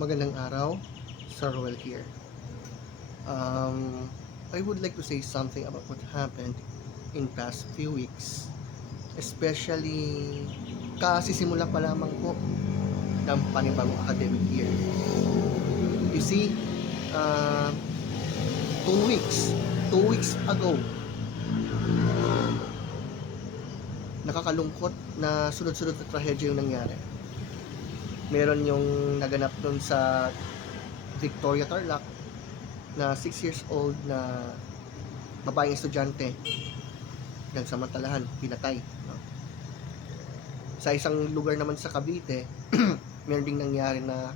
Magandang araw, Sir Roel here. I would like to say something about what happened in past few weeks, especially kasisimula pa lamang po ng panibagong academic year. You see, uh, 2 weeks, 2 weeks ago, nakakalungkot na sunod-sunod na trahedya yung nangyari. Meron yung naganap doon sa Victoria Tarlac na 6 years old na babaeng estudyante nagsamantalahan, pinatay. No? Sa isang lugar naman sa Cavite, meron ding nangyari na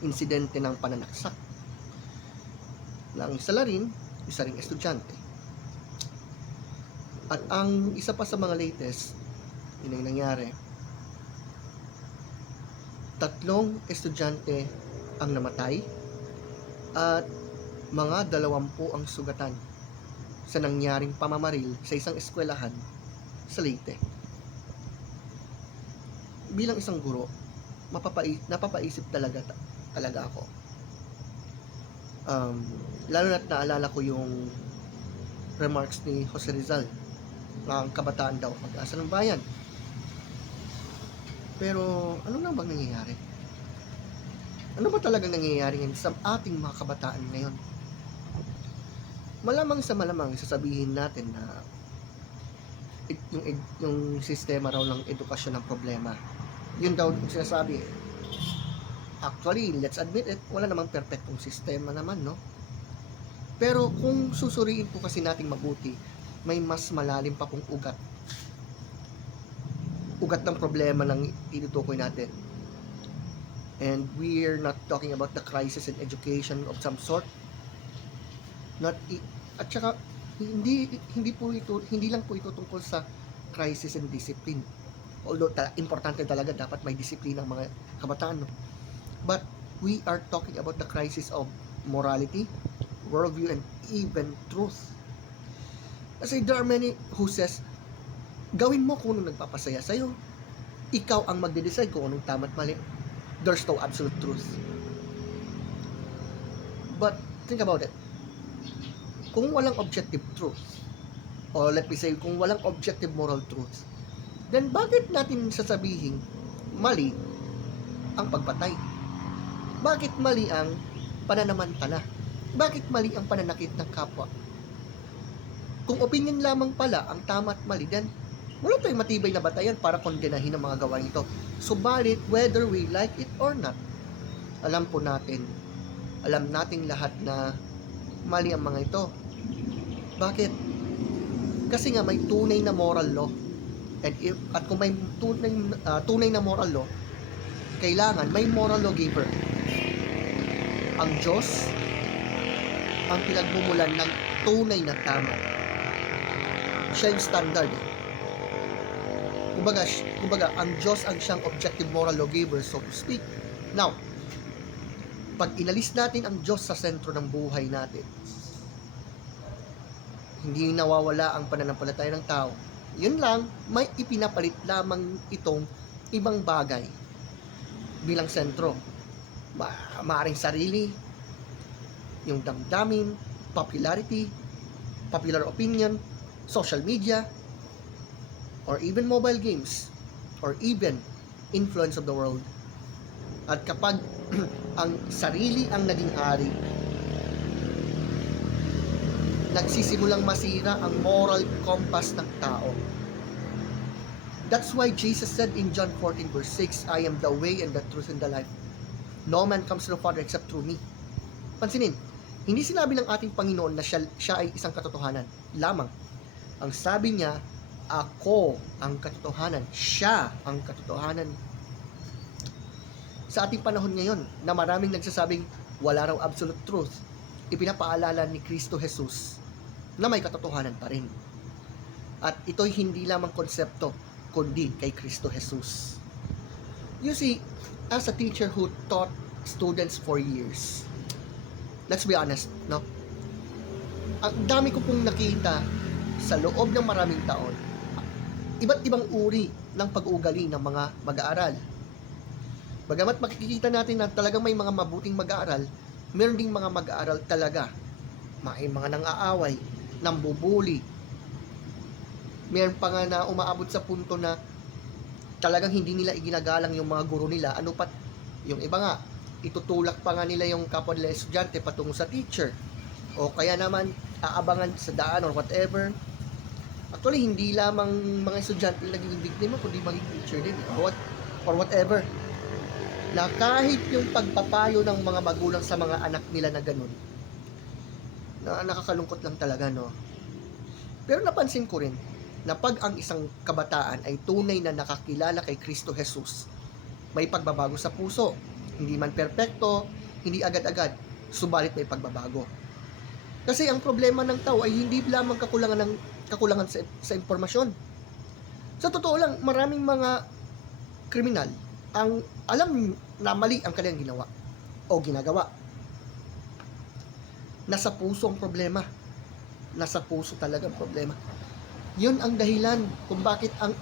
insidente ng pananaksak ng isa ring estudyante. At ang isa pa sa mga latest, yun ang nangyari, 3 estudyante ang namatay at mga 20 ang sugatan sa nangyaring pamamaril sa isang eskwelahan sa Leyte. Bilang isang guro, napapaisip talaga ako. Lalo na't naalala ko yung remarks ni Jose Rizal na ang kabataan daw pag-asa ng bayan. Pero ano na bang nangyayari? Ano ba talagang nangyayari ngayon sa ating mga kabataan ngayon? Malamang sasabihin natin na yung sistema raw ng edukasyon ng problema. Yun daw yung sinasabi. Actually, let's admit it, wala namang perfectong sistema naman, no? Pero kung susuriin po kasi nating mabuti, may mas malalim pa pong ugat ng problema ng tinutukoy natin. And we're not talking about the crisis in education of some sort. At saka hindi lang po ito tungkol sa crisis in discipline. Although importante talaga dapat may disiplina ang mga kabataan, no? But we are talking about the crisis of morality, worldview, and even truth. Kasi there are many who says, gawin mo kung anong nagpapasaya sa'yo. Ikaw ang magde-decide kung anong tama at mali. There's no absolute truth. But think about it. Kung walang objective truth, or let me say, kung walang objective moral truth, then bakit natin sasabihin mali ang pagpatay? Bakit mali ang pananamantala? Bakit mali ang pananakit ng kapwa? Kung opinion lamang pala ang tama at mali, then wala tayong matibay na batayan para kondenahin ang mga gawain ito. Subalit, whether we like it or not, alam nating lahat na mali ang mga ito. Bakit? Kasi nga may tunay na moral law. At kung may tunay na moral law, kailangan may moral lawgiver. Ang Diyos ang pinagmumulan ng tunay na tama. Siya yung standard. Kumbaga, ang Diyos ang siyang objective moral lawgiver, so to speak. Now, pag inalis natin ang Diyos sa sentro ng buhay natin, hindi nawawala ang pananampalataya ng tao. Yun lang, may ipinapalit lamang itong ibang bagay bilang sentro. Maaring sarili, yung damdamin, popularity, popular opinion, social media, or even mobile games, or even influence of the world. At kapag ang sarili ang naging hari, nagsisimulang masira ang moral compass ng tao. That's why Jesus said in John 14 verse 6, I am the way and the truth and the life. No man comes to the Father except through me. Pansinin, hindi sinabi ng ating Panginoon na siya ay isang katotohanan lamang. Ang sabi niya, ako ang katotohanan. Siya ang katotohanan. Sa ating panahon ngayon, na maraming nagsasabing wala raw absolute truth, ipinapaalala ni Kristo Jesus na may katotohanan pa rin. At ito'y hindi lamang konsepto, kundi kay Kristo Jesus. You see, as a teacher who taught students for years, let's be honest, no? Ang dami ko pong nakita sa loob ng maraming taon, iba't ibang uri ng pag-uugali ng mga mag-aaral. Bagamat makikita natin na talagang may mga mabuting mag-aaral, meron ding mga mag-aaral talaga. May mga nang-aaway, nambubuli. Meron pa nga na umaabot sa punto na talagang hindi nila iginagalang yung mga guro nila. Ano pat, yung iba nga, itutulak pa nga nila yung kapwa nila estudyante patungo sa teacher. O kaya naman, aabangan sa daan or whatever. Actually, hindi lamang mga estudyante naging biktima, kundi maging teacher din. Or whatever. Na kahit yung pagpapayo ng mga magulang sa mga anak nila na ganun, na nakakalungkot lang talaga, no? Pero napansin ko rin, na pag ang isang kabataan ay tunay na nakakilala kay Kristo Jesus, may pagbabago sa puso. Hindi man perpekto, hindi agad-agad, subalit may pagbabago. Kasi ang problema ng tao ay hindi lamang kakulangan sa impormasyon. Sa totoo lang, maraming mga kriminal ang alam na mali ang kanilang ginawa o ginagawa. Nasa puso ang problema. Nasa puso talaga ang problema. Yun ang dahilan kung bakit ang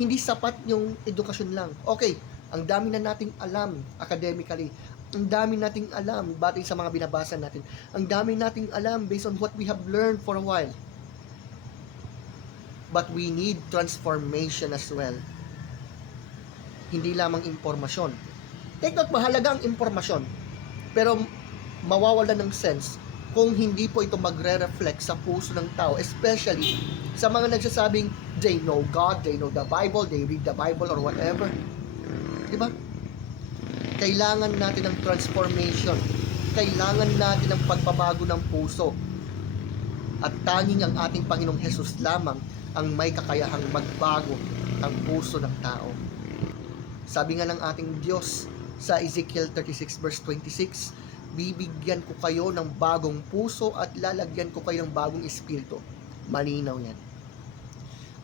hindi sapat yung edukasyon lang. Okay, ang dami na nating alam academically. Ang dami nating alam batay sa mga binabasa natin. Ang dami nating alam based on what we have learned for a while. But we need transformation as well. Hindi lamang impormasyon. Take note, mahalaga ang impormasyon. Pero mawawala ng sense kung hindi po ito magre-reflect sa puso ng tao, especially sa mga nagsasabing they know God, they know the Bible, they read the Bible or whatever. Diba? Kailangan natin ng transformation. Kailangan natin ng pagbabago ng puso. At tanging ang ating Panginoong Jesus lamang ang may kakayahang magbago ng puso ng tao. Sabi nga ng ating Diyos sa Ezekiel 36 verse 26, bibigyan ko kayo ng bagong puso at lalagyan ko kayo ng bagong espiritu. Malinaw yan.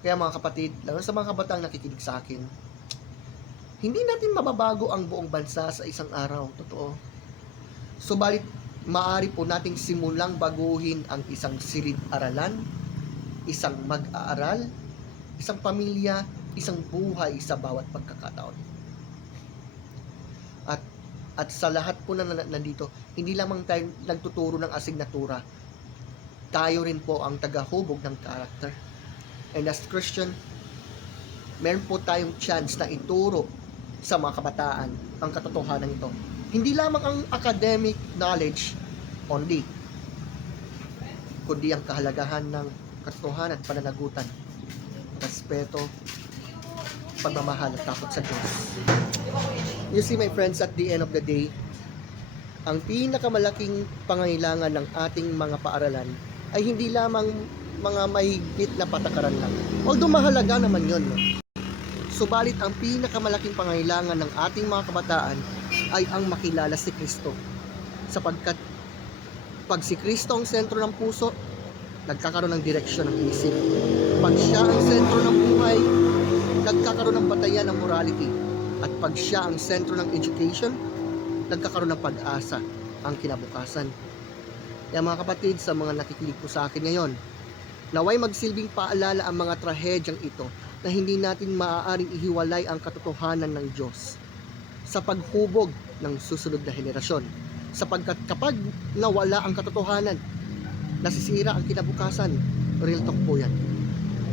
Kaya mga kapatid, lalo sa mga kabatang nakikinig sa akin, hindi natin mababago ang buong bansa sa isang araw, totoo. Subalit, maaari po nating simulang baguhin ang isang silid-aralan, isang mag-aaral, isang pamilya, isang buhay sa bawat pagkakataon. At sa lahat po na nandito, hindi lamang tayo nagtuturo ng asignatura. Tayo rin po ang tagahubog ng character. And as Christian, meron po tayong chance na ituro sa mga kabataan ang katotohanan ito. Hindi lamang ang academic knowledge only, kundi ang kahalagahan ng katotohanan at pananagutan, respeto, pagmamahal at takot sa Diyos. You see, my friends, at the end of the day, ang pinakamalaking pangangailangan ng ating mga paaralan ay hindi lamang mga mahigpit na patakaran lang. Although mahalaga naman yun, no? Subalit ang pinakamalaking pangangailangan ng ating mga kabataan ay ang makilala si Kristo. Sapagkat pag si Kristo ang sentro ng puso, nagkakaroon ng direksyon ng isip. Pag siya ang sentro ng buhay, nagkakaroon ng batayan ng morality. At pag siya ang sentro ng education, nagkakaroon ng pag-asa ang kinabukasan. Kaya mga kapatid, sa mga nakikinig po sa akin ngayon, naway magsilbing paalala ang mga trahedyang ito na hindi natin maaaring ihiwalay ang katotohanan ng Diyos sa paghubog ng susunod na henerasyon. Sapagkat kapag nawala ang katotohanan, nasisira ang kinabukasan. Real talk po yan.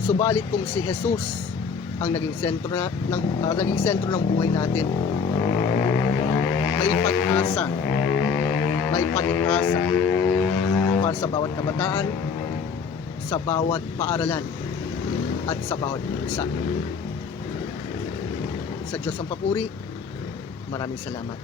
Subalit kung si Jesus ang naging sentro ng buhay natin, may pag-asa para sa bawat kabataan, sa bawat paaralan, at sa bawat bansa. Sa Diyos ang papuri. Maraming salamat.